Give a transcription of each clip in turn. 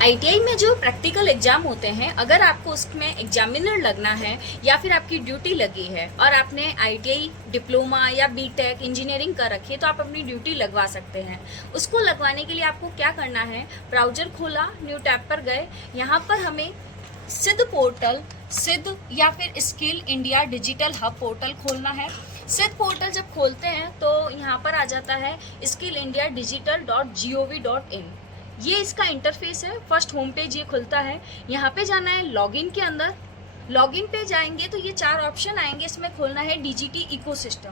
ITI में जो practical exam होते हैं, अगर आपको उसमें एग्जामिनर लगना है या फिर आपकी ड्यूटी लगी है और आपने आईटीआई डिप्लोमा या बीटेक इंजीनियरिंग कर रखी है तो आप अपनी ड्यूटी लगवा सकते हैं। उसको लगवाने के लिए आपको क्या करना है, ब्राउजर खोला, न्यू टैब पर गए, यहाँ पर हमें सिद्ध पोर्टल, सिद्ध या फिर skill India digital hub portal खोलना है। सिद्ध पोर्टल जब खोलते हैं तो यहाँ पर आ जाता है skillindiadigital.gov.in। ये इसका इंटरफेस है। फर्स्ट होम पेज ये खुलता है। यहाँ पे जाना है लॉगिन के अंदर। लॉगिन पे जाएंगे तो ये 4 ऑप्शन आएंगे। इसमें खोलना है डीजीटी इकोसिस्टम।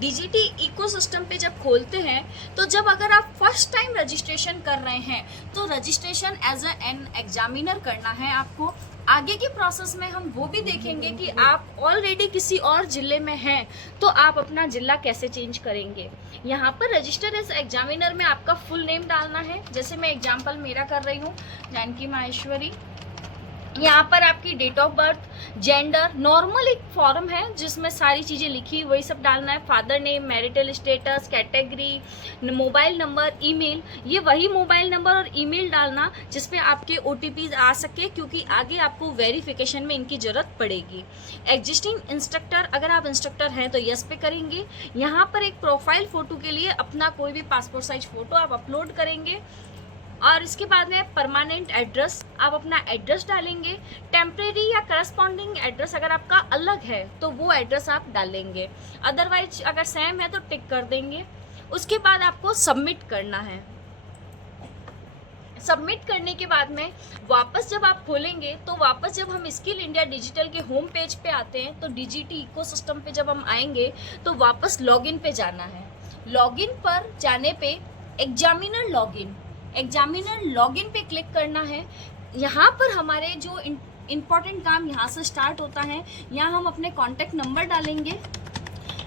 डीजीटी इकोसिस्टम पे जब खोलते हैं तो जब अगर आप फर्स्ट टाइम रजिस्ट्रेशन कर रहे हैं तो रजिस्ट्रेशन एज एन एग्जामिनर करना है आपको। आगे की प्रोसेस में हम वो भी देखेंगे कि आप ऑलरेडी किसी और ज़िले में हैं तो आप अपना ज़िला कैसे चेंज करेंगे। यहाँ पर रजिस्टर एज एग्जामिनर में आपका फुल नेम डालना है। जैसे मैं एग्जांपल मेरा कर रही हूँ, जानकी माहेश्वरी। यहाँ पर आपकी date of birth, gender, normal एक फॉर्म है जिसमें सारी चीज़ें लिखी वही सब डालना है। Father name, marital status, category, mobile number, email, ये वही मोबाइल नंबर और ईमेल डालना जिसपे आपके ओटीपी आ सके, क्योंकि आगे आपको वेरिफिकेशन में इनकी ज़रूरत पड़ेगी। एग्जिस्टिंग इंस्ट्रक्टर, अगर आप इंस्ट्रक्टर हैं तो यस पे करेंगे। यहाँ पर एक प्रोफाइल फ़ोटो के लिए अपना कोई भी पासपोर्ट साइज फ़ोटो आप अपलोड करेंगे। और इसके बाद में परमानेंट एड्रेस, आप अपना एड्रेस डालेंगे। टेम्परेरी या करस्पॉन्डिंग एड्रेस अगर आपका अलग है तो वो एड्रेस आप डालेंगे, अदरवाइज अगर सेम है तो टिक कर देंगे। उसके बाद आपको सबमिट करना है। सबमिट करने के बाद में वापस जब आप खोलेंगे तो वापस जब हम स्किल इंडिया डिजिटल के होम पेज पे आते हैं तो डीजीटी इकोसिस्टम पे जब हम आएंगे तो वापस लॉगिन पे जाना है। लॉगिन पर जाने पे एग्जामिनर लॉगिन पे क्लिक करना है। यहाँ पर हमारे जो इम्पोर्टेंट काम यहाँ से स्टार्ट होता है। यहाँ हम अपने कॉन्टैक्ट नंबर डालेंगे।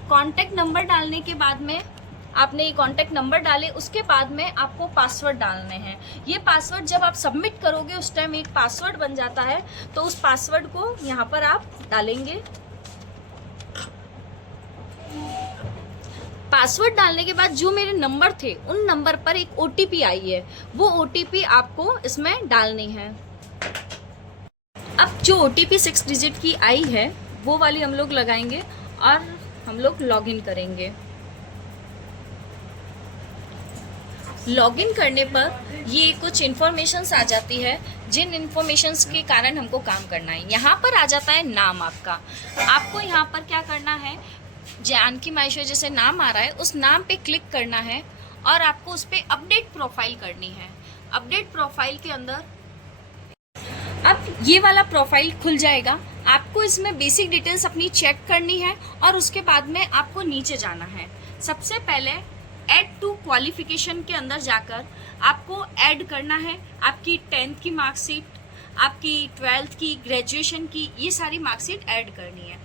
कॉन्टैक्ट नंबर डालने के बाद में आपने ये कॉन्टैक्ट नंबर डाले, उसके बाद में आपको पासवर्ड डालने हैं। ये पासवर्ड जब आप सबमिट करोगे उस टाइम एक पासवर्ड बन जाता है, तो उस पासवर्ड को यहाँ पर आप डालेंगे। पासवर्ड डालने के बाद जो मेरे नंबर थे उन नंबर पर एक ओटीपी आई है, वो ओटीपी आपको इसमें डालनी है। अब जो ओटीपी 6 डिजिट की आई है वो वाली हम लोग लगाएंगे और हम लोग लॉगिन करेंगे। लॉगिन करने पर ये कुछ इन्फॉर्मेशंस आ जाती है, जिन इन्फॉर्मेशंस के कारण हमको काम करना है। यहाँ पर आ जाता है नाम आपका। आपको यहाँ पर क्या करना है, जानकी माहेश्वरी जैसे नाम आ रहा है उस नाम पे क्लिक करना है और आपको उस पर अपडेट प्रोफाइल करनी है। अपडेट प्रोफाइल के अंदर अब ये वाला प्रोफाइल खुल जाएगा। आपको इसमें बेसिक डिटेल्स अपनी चेक करनी है और उसके बाद में आपको नीचे जाना है। सबसे पहले ऐड टू क्वालिफिकेशन के अंदर जाकर आपको ऐड करना है आपकी 10th की मार्कशीट, आपकी 12th की, ग्रेजुएशन की, ये सारी मार्कशीट ऐड करनी है।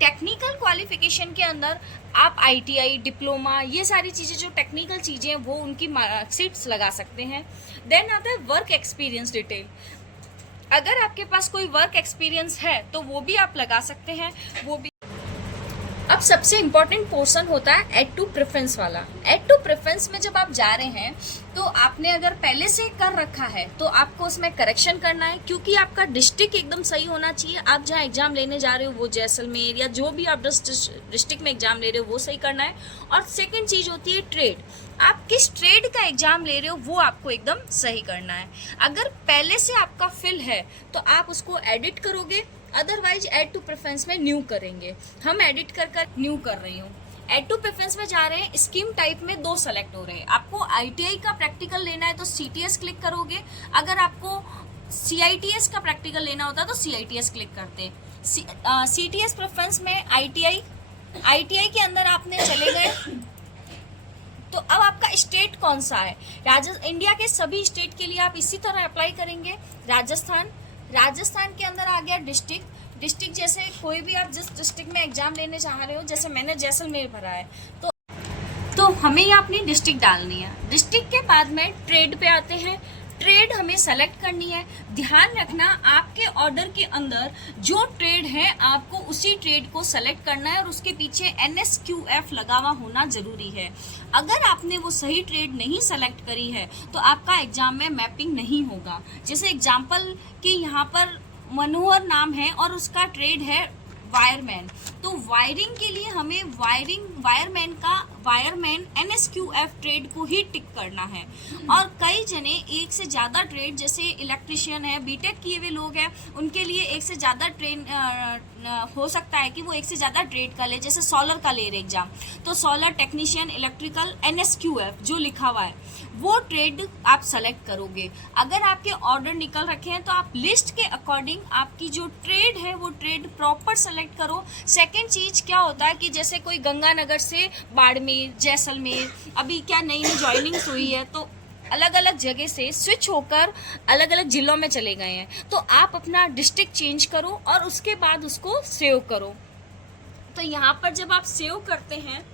टेक्निकल क्वालिफिकेशन के अंदर आप आईटीआई, डिप्लोमा, ये सारी चीज़ें जो टेक्निकल चीज़ें हैं वो उनकी मार्कशीट्स लगा सकते हैं। देन आता है वर्क एक्सपीरियंस डिटेल। अगर आपके पास कोई वर्क एक्सपीरियंस है तो वो भी आप लगा सकते हैं, वो भी। अब सबसे इम्पॉर्टेंट पोर्शन होता है ऐड टू प्रेफरेंस वाला। ऐड टू प्रेफरेंस में जब आप जा रहे हैं तो आपने अगर पहले से कर रखा है तो आपको उसमें करेक्शन करना है, क्योंकि आपका डिस्ट्रिक्ट एकदम सही होना चाहिए। आप जहाँ एग्जाम लेने जा रहे हो वो जैसलमेर या जो भी आप डिस्ट्रिक्ट में एग्जाम ले रहे हो वो सही करना है। और सेकेंड चीज़ होती है ट्रेड। आप किस ट्रेड का एग्जाम ले रहे हो वो आपको एकदम सही करना है। अगर पहले से आपका फिल है तो आप उसको एडिट करोगे, अदरवाइज ऐड टू प्रेफरेंस में न्यू करेंगे। हम एडिट कर न्यू कर रही हूँ। ऐड टू प्रेफरेंस में जा रहे हैं, स्कीम टाइप में 2 सेलेक्ट हो रहे हैं। आपको आईटीआई का प्रैक्टिकल लेना है तो सीटीएस क्लिक करोगे, अगर आपको सीआईटीएस का प्रैक्टिकल लेना होता है तो सीआईटीएस क्लिक करते हैं। सीटीएस प्रेफरेंस में आईटीआई के अंदर आपने चले गए तो अब आपका स्टेट कौन सा है। इंडिया के सभी स्टेट के लिए आप इसी तरह अप्लाई करेंगे। राजस्थान के अंदर आ गया डिस्ट्रिक्ट जैसे कोई भी आप जिस डिस्ट्रिक्ट में एग्जाम लेने चाह रहे हो, जैसे मैंने जैसलमेर भरा है तो हमें यहाँ अपनी डिस्ट्रिक्ट डालनी है। डिस्ट्रिक्ट के बाद में ट्रेड पे आते हैं। ट्रेड हमें सेलेक्ट करनी है। ध्यान रखना आपके ऑर्डर के अंदर जो ट्रेड है आपको उसी ट्रेड को सेलेक्ट करना है और उसके पीछे NSQF लगा हुआ होना जरूरी है। अगर आपने वो सही ट्रेड नहीं सेलेक्ट करी है तो आपका एग्जाम में मैपिंग नहीं होगा। जैसे एग्जाम्पल कि यहाँ पर मनोहर नाम है और उसका ट्रेड है वायरमैन, तो वायरिंग के लिए हमें वायरमैन NSQF ट्रेड को ही टिक करना है। और कई जने एक से ज़्यादा ट्रेड, जैसे इलेक्ट्रिशियन है, बीटेक किए हुए लोग हैं, उनके लिए एक से ज़्यादा ट्रेड हो सकता है कि वो एक से ज़्यादा ट्रेड का ले। जैसे सोलर का ले रहे एग्जाम, तो सोलर टेक्नीशियन इलेक्ट्रिकल NSQF जो लिखा हुआ है वो ट्रेड आप सेलेक्ट करोगे। अगर आपके ऑर्डर निकल रखे हैं तो आप लिस्ट के अकॉर्डिंग आपकी जो ट्रेड है वो ट्रेड प्रॉपर सेलेक्ट करो। सेकंड चीज़ क्या होता है कि जैसे कोई गंगानगर से बाड़मेर, जैसलमेर, अभी क्या नई नई ज्वाइनिंग्स हुई है तो अलग अलग जगह से स्विच होकर अलग अलग जिलों में चले गए हैं, तो आप अपना डिस्ट्रिक्ट चेंज करो और उसके बाद उसको सेव करो। तो यहाँ पर जब आप सेव करते हैं,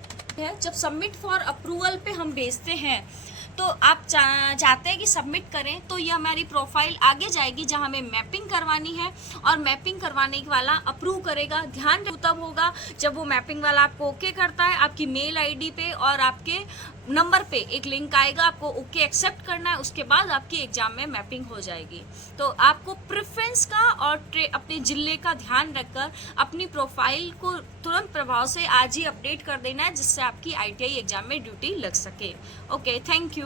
जब सबमिट फॉर अप्रूवल पे हम भेजते हैं तो आप चाहते हैं कि सबमिट करें तो ये हमारी प्रोफाइल आगे जाएगी जहां हमें मैपिंग करवानी है और मैपिंग करवाने वाला अप्रूव करेगा। ध्यान तब होगा जब वो मैपिंग वाला आपको ओके करता है, आपकी मेल आईडी पे और आपके नंबर पे एक लिंक आएगा, आपको ओके एक्सेप्ट करना है, उसके बाद आपकी एग्जाम में मैपिंग हो जाएगी। तो आपको प्रेफरेंस का और अपने जिले का ध्यान रखकर अपनी प्रोफाइल को तुरंत प्रभाव से आज ही अपडेट कर देना है, जिससे आपकी ITI एग्जाम में ड्यूटी लग सके। Okay, thank you.